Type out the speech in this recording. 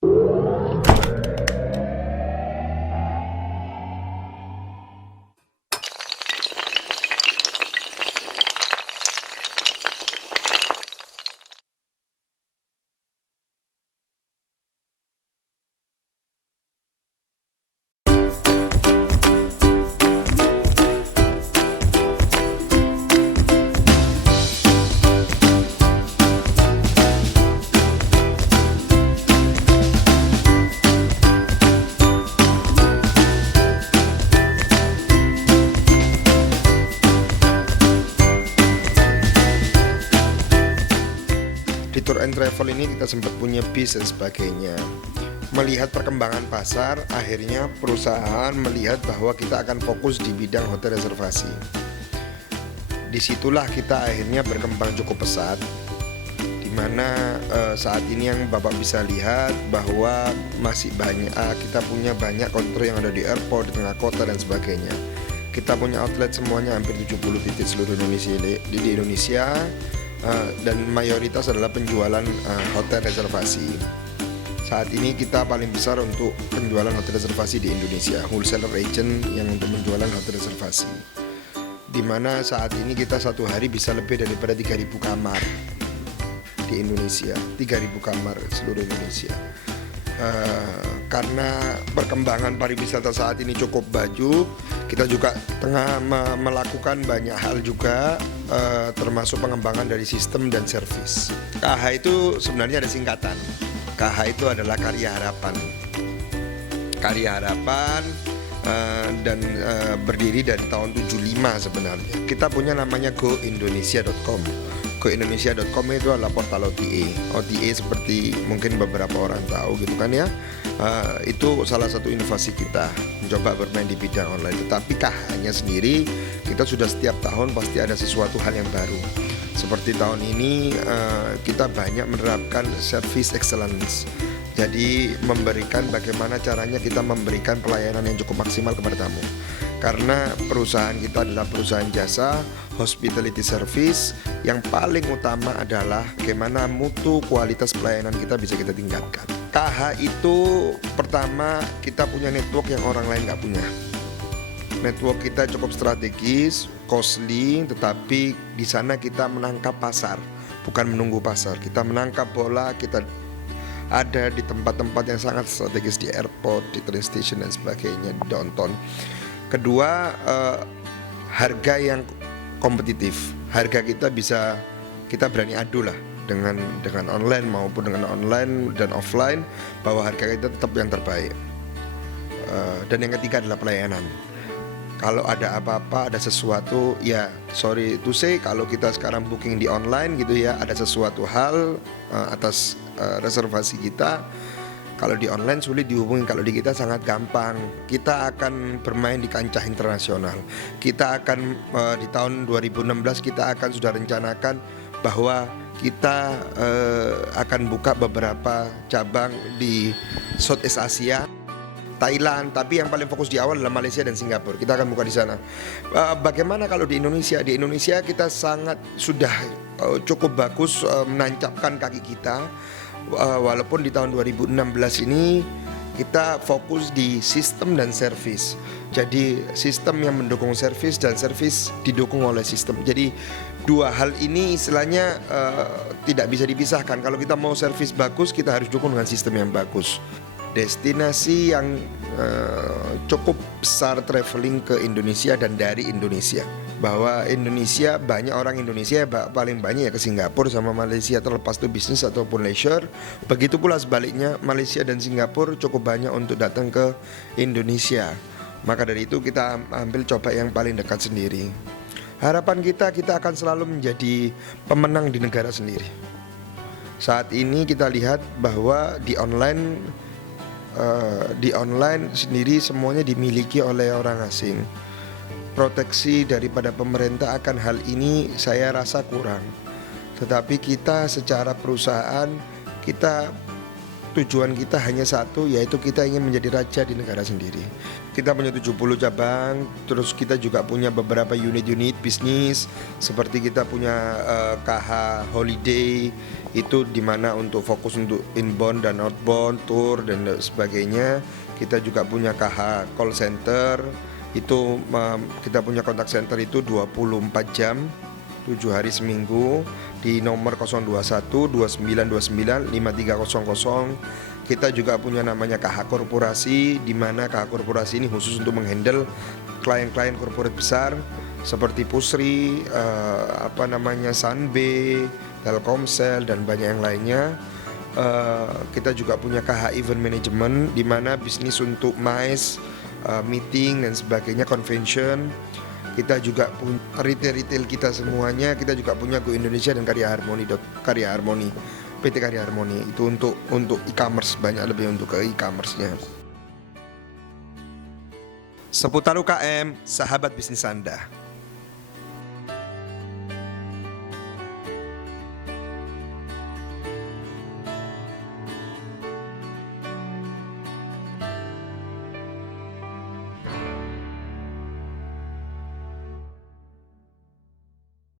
Di Tour and Travel ini kita sempat punya bis dan sebagainya. Melihat perkembangan pasar, akhirnya perusahaan melihat bahwa kita akan fokus di bidang hotel reservasi. Disitulah kita akhirnya berkembang cukup pesat, di mana saat ini yang Bapak bisa lihat bahwa masih banyak, kita punya banyak konter yang ada di airport, di tengah kota dan sebagainya. Kita punya outlet semuanya hampir 70 titik seluruh Indonesia, di Indonesia. Dan mayoritas adalah penjualan hotel reservasi. Saat ini kita paling besar untuk penjualan hotel reservasi di Indonesia, wholesaler agent yang untuk penjualan hotel reservasi. Di mana saat ini kita satu hari bisa lebih daripada 3.000 kamar di Indonesia, 3.000 kamar seluruh Indonesia. Karena perkembangan pariwisata saat ini cukup baju, kita juga tengah melakukan banyak hal juga, termasuk pengembangan dari sistem dan servis. KH itu sebenarnya ada singkatan. KH itu adalah Karya Harapan. Karya Harapan dan berdiri dari tahun 75 sebenarnya. Kita punya namanya goindonesia.com. goindonesia.com itu adalah portal OTA. OTA seperti mungkin beberapa orang tahu gitu kan ya. Itu salah satu inovasi kita, mencoba bermain di bidang online. Tetapi KH-nya sendiri kita sudah setiap tahun pasti ada sesuatu hal yang baru. Seperti tahun ini kita banyak menerapkan service excellence. Jadi memberikan bagaimana caranya kita memberikan pelayanan yang cukup maksimal kepada tamu. Karena perusahaan kita adalah perusahaan jasa, hospitality service, yang paling utama adalah bagaimana mutu kualitas pelayanan kita bisa kita tingkatkan. KH itu pertama kita punya network yang orang lain nggak punya. Network kita cukup strategis, costly, tetapi di sana kita menangkap pasar, bukan menunggu pasar. Kita menangkap bola, kita ada di tempat-tempat yang sangat strategis, di airport, di train station dan sebagainya, di downtown. Kedua, harga yang kompetitif. Harga kita bisa, kita berani adu lah dengan online maupun dengan online dan offline, bahwa harga kita tetap yang terbaik. Dan yang ketiga adalah pelayanan. Kalau ada apa-apa, ada sesuatu, ya sorry to say, kalau kita sekarang booking di online gitu ya, ada sesuatu hal atas reservasi kita, kalau di online sulit dihubungi, kalau di kita sangat gampang. Kita akan bermain di kancah internasional. Kita akan di tahun 2016 kita akan sudah rencanakan bahwa kita akan buka beberapa cabang di Southeast Asia, Thailand, tapi yang paling fokus di awal adalah Malaysia dan Singapura. Kita akan buka di sana. Bagaimana kalau di Indonesia? Di Indonesia kita sangat sudah cukup bagus menancapkan kaki kita. Walaupun di tahun 2016 ini kita fokus di sistem dan servis. Jadi sistem yang mendukung servis dan servis didukung oleh sistem. Jadi dua hal ini istilahnya tidak bisa dipisahkan. Kalau kita mau servis bagus, kita harus dukung dengan sistem yang bagus. Destinasi yang cukup besar traveling ke Indonesia dan dari Indonesia. Bahwa Indonesia, banyak orang Indonesia paling banyak ya ke Singapura sama Malaysia, terlepas itu bisnis ataupun leisure. Begitu pula sebaliknya, Malaysia dan Singapura cukup banyak untuk datang ke Indonesia. Maka dari itu kita ambil coba yang paling dekat sendiri. Harapan kita akan selalu menjadi pemenang di negara sendiri. Saat ini kita lihat bahwa di online sendiri semuanya dimiliki oleh orang asing. Proteksi daripada pemerintah akan hal ini saya rasa kurang. Tetapi kita secara perusahaan, tujuan kita hanya satu, yaitu kita ingin menjadi raja di negara sendiri. kita punya 70 cabang, terus kita juga punya beberapa unit-unit bisnis, seperti kita punya KH Holiday, itu dimana untuk fokus untuk inbound dan outbound, tour dan sebagainya. Kita juga punya KH Call Center, itu kita punya kontak center itu 24 jam, 7 hari seminggu, di nomor 021 2929 5300. Kita juga punya namanya KH Korporasi, di mana KH Korporasi ini khusus untuk menghandle klien-klien korporat besar seperti Pusri, Sunbe, Telkomsel dan banyak yang lainnya. Kita juga punya KH Event Management, di mana bisnis untuk MICE, meeting dan sebagainya, convention. Kita juga punya retail kita semuanya. Kita juga punya Go Indonesia dan Karya Harmoni. PT Karya Harmoni itu untuk e-commerce, banyak lebih untuk ke e-commerce-nya. Seputar UKM, sahabat bisnis Anda.